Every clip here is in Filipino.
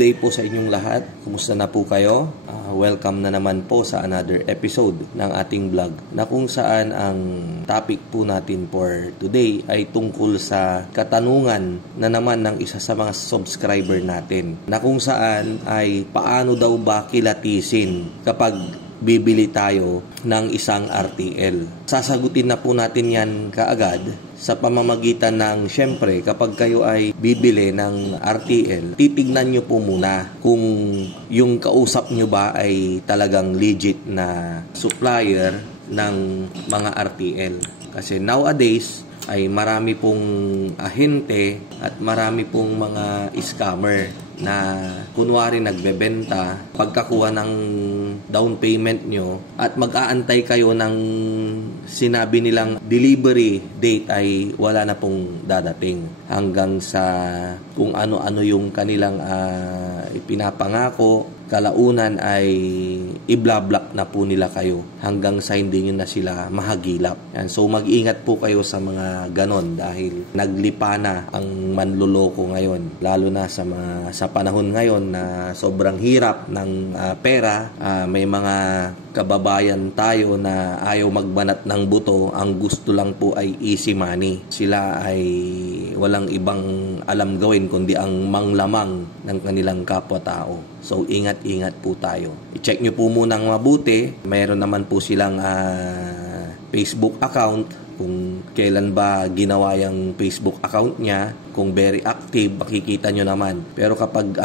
day po sa inyong lahat. Kumusta na po kayo? Welcome na naman po sa another episode ng ating vlog na kung saan ang topic po natin for today ay tungkol sa katanungan na naman ng isa sa mga subscriber natin na kung saan ay paano daw ba kilatisin kapag bibili tayo ng isang RTL. Sasagutin na po natin yan kaagad sa pamamagitan ng, syempre, kapag kayo ay bibili ng RTL, titignan nyo po muna kung yung kausap nyo ba ay talagang legit na supplier ng mga RTL. Kasi nowadays, ay marami pong ahente at marami pong mga scammer na kunwari nagbebenta pagkakuha ng down payment nyo at mag-aantay kayo ng sinabi nilang delivery date ay wala na pong dadating hanggang sa kung ano-ano yung kanilang ipinapangako, kalaunan ay i-block na po nila kayo hanggang sa hindi nyo na sila mahagilap. Yan. So mag-ingat po kayo sa mga ganon dahil naglipa na ang manluloko ngayon, lalo na sa panahon ngayon na sobrang hirap ng pera. May mga kababayan tayo na ayaw magbanat ng buto, ang gusto lang po ay easy money. Sila ay walang ibang alam gawin kundi ang manglamang ng kanilang kapwa-tao. So ingat-ingat po tayo. I-check nyo po munang mabuti. Mayroon naman po silang Facebook account, kung kailan ba ginawa yung Facebook account niya. Kung very active, makikita nyo naman. Pero kapag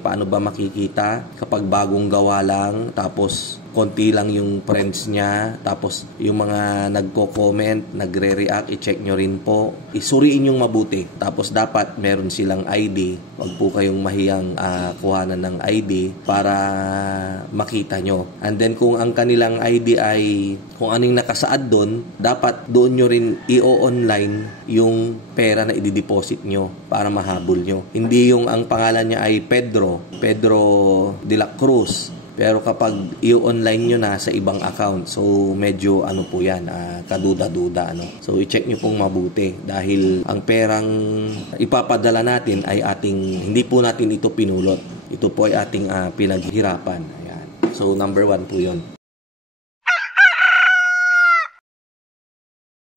paano ba makikita? Kapag bagong gawa lang, tapos konti lang yung friends niya, tapos yung mga nagko-comment, nagre-react, i-check nyo rin po. Isuriin yung mabuti. Tapos dapat meron silang ID. Huwag po kayong mahiyang kuhanan ng ID para makita nyo. And then kung ang kanilang ID ay kung anong nakasaad doon, dapat doon nyo rin i-online yung pera na i-deposit nyo para mahabol nyo. Hindi yung ang pangalan niya ay Pedro de la Cruz. Pero kapag i-online nyo na sa ibang account, so medyo po yan, kaduda-duda. So i-check nyo pong mabuti dahil ang perang ipapadala natin ay hindi po natin ito pinulot. Ito po ay ating pinaghirapan. Ayan. So number 1 po yun.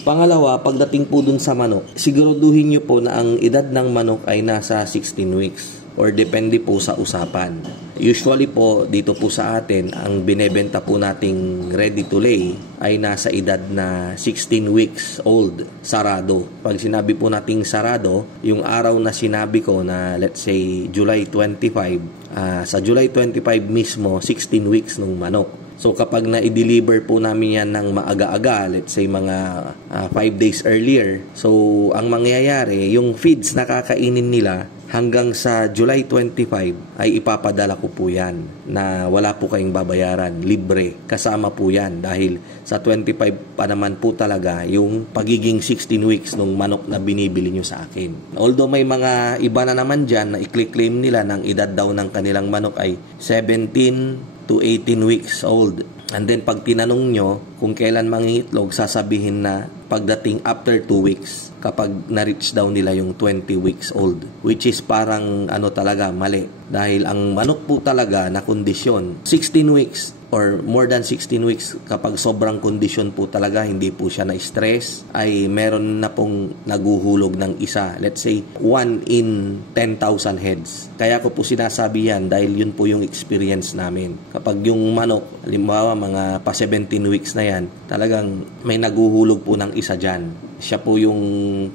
Pangalawa, pagdating po dun sa manok, siguraduhin nyo po na ang edad ng manok ay nasa 16 weeks or depende po sa usapan. Usually po, dito po sa atin, ang binebenta po nating ready to lay ay nasa edad na 16 weeks old, sarado. Pag sinabi po nating sarado, yung araw na sinabi ko na let's say July 25, sa July 25 mismo, 16 weeks nung manok. So kapag na-deliver po namin yan ng maaga-aga, let's say mga 5 days earlier, so ang mangyayari, yung feeds na kakainin nila hanggang sa July 25 ay ipapadala ko po yan na wala po kayong babayaran, libre, kasama po yan dahil sa 25 pa naman po talaga yung pagiging 16 weeks nung manok na binibili nyo sa akin. Although may mga iba na naman dyan na i-claim nila ng edad daw ng kanilang manok ay 17 to 18 weeks old. And then pag tinanong nyo kung kailan mangingitlog, sasabihin na pagdating after 2 weeks kapag na-reach daw nila yung 20 weeks old. Which is parang talaga mali. Dahil ang manok po talaga na kondisyon, 16 weeks or more than 16 weeks kapag sobrang kondisyon po talaga, hindi po siya na-stress, ay meron na pong naguhulog ng isa. Let's say, 1 in 10,000 heads. Kaya ko po sinasabi yan dahil yun po yung experience namin. Kapag yung manok, halimbawa mga pa 17 weeks na yan, talagang may naguhulog po ng isa dyan. Siya po yung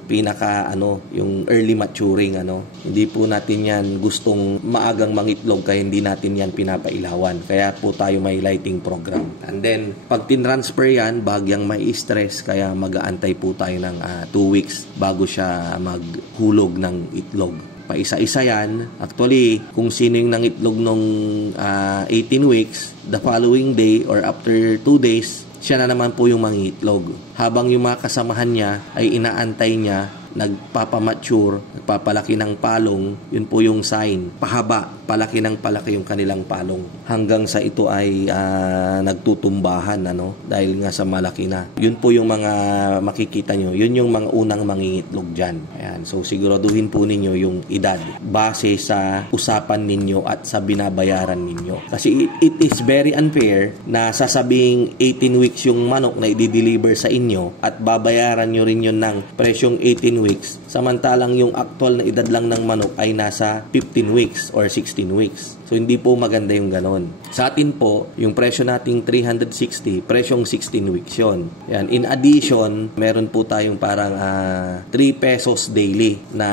pinaka yung early maturing Hindi po natin yan gustong maagang mangitlog kaya hindi natin yan pinapailawan. Kaya po tayo may lighting program. And then pag tinransfer yan, bagyang may stress kaya mag-aantay po tayo ng 2 weeks bago siya maghulog ng itlog. Paisa-isa yan. Actually, kung sino yung nangitlog nung 18 weeks, the following day or after 2 days, siya na naman po yung mangitlog. Habang yung mga kasamahan niya ay inaantay niya, nagpapamature, nagpapalaki ng palong, yun po yung sign. Pahaba palaki ng palaki yung kanilang palong hanggang sa ito ay nagtutumbahan dahil nga sa malaki na. Yun po yung mga makikita nyo, yun yung mga unang mangingitlog dyan. Ayan. So siguraduhin po ninyo yung edad base sa usapan ninyo at sa binabayaran ninyo. Kasi it is very unfair na sasabing 18 weeks yung manok na i-deliver sa inyo at babayaran nyo rin yun ng presyong 18 weeks samantalang yung actual na edad lang ng manok ay nasa 15 weeks or 16 weeks. So, hindi po maganda yung ganon. Sa atin po, yung presyo nating 360, presyong 16 weeks yun. Yan. In addition, meron po tayong parang 3 pesos daily na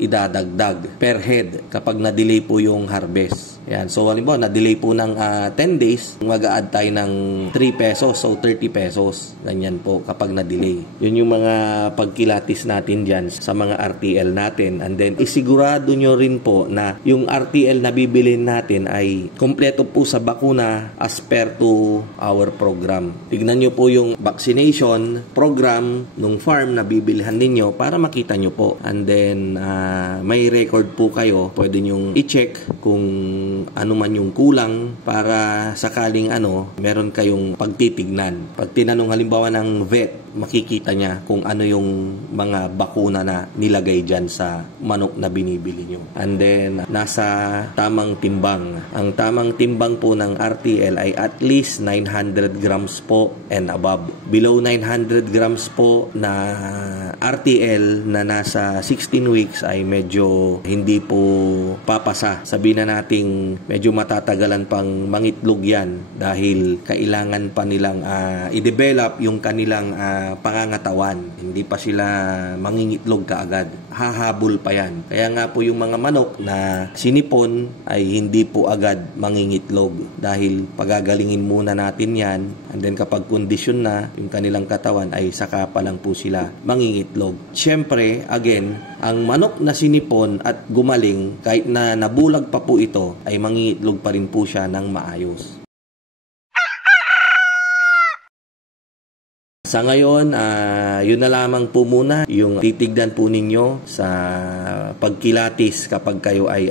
idadagdag per head kapag na-delay po yung harvest. Yan. So, halimbawa, na-delay po ng 10 days, mag-a-add tayo ng 3 pesos, so 30 pesos. Ganyan po kapag na-delay. Yun yung mga pagkilatis natin dyan sa mga RTL natin. And then, isigurado nyo rin po na yung RTL na bibili natin ay kompleto po sa bakuna as per to our program. Tignan nyo po yung vaccination program nung farm na bibilihan ninyo para makita nyo po. And then, may record po kayo. Pwede nyong i-check kung ano man yung kulang para sakaling meron kayong pagtitignan. Pag tinanong halimbawa ng vet, makikita niya kung ano yung mga bakuna na nilagay dyan sa manok na binibili nyo. And then, nasa tamang timbang. Ang tamang timbang po ng RTL ay at least 900 grams po and above. Below 900 grams po na RTL na nasa 16 weeks ay medyo hindi po papasa. Sabihin na nating medyo matatagalan pang mangitlog yan dahil kailangan pa nilang i-develop yung kanilang pangangatawan. Hindi pa sila mangingitlog kaagad. Hahabol pa yan. Kaya nga po yung mga manok na sinipon ay hindi po agad mangingitlog dahil pagagalingin muna natin yan and then kapag kondisyon na yung kanilang katawan ay saka pa lang po sila mangingitlog. Siyempre, again, ang manok na sinipon at gumaling kahit na nabulag pa po ito ay mangingitlog pa rin po siya ng maayos. Sa ngayon, yun na lamang po muna yung titignan po ninyo sa pagkilatis kapag kayo ay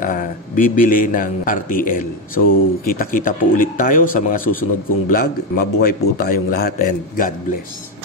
bibili ng RTL. So, kita-kita po ulit tayo sa mga susunod kong vlog. Mabuhay po tayong lahat and God bless.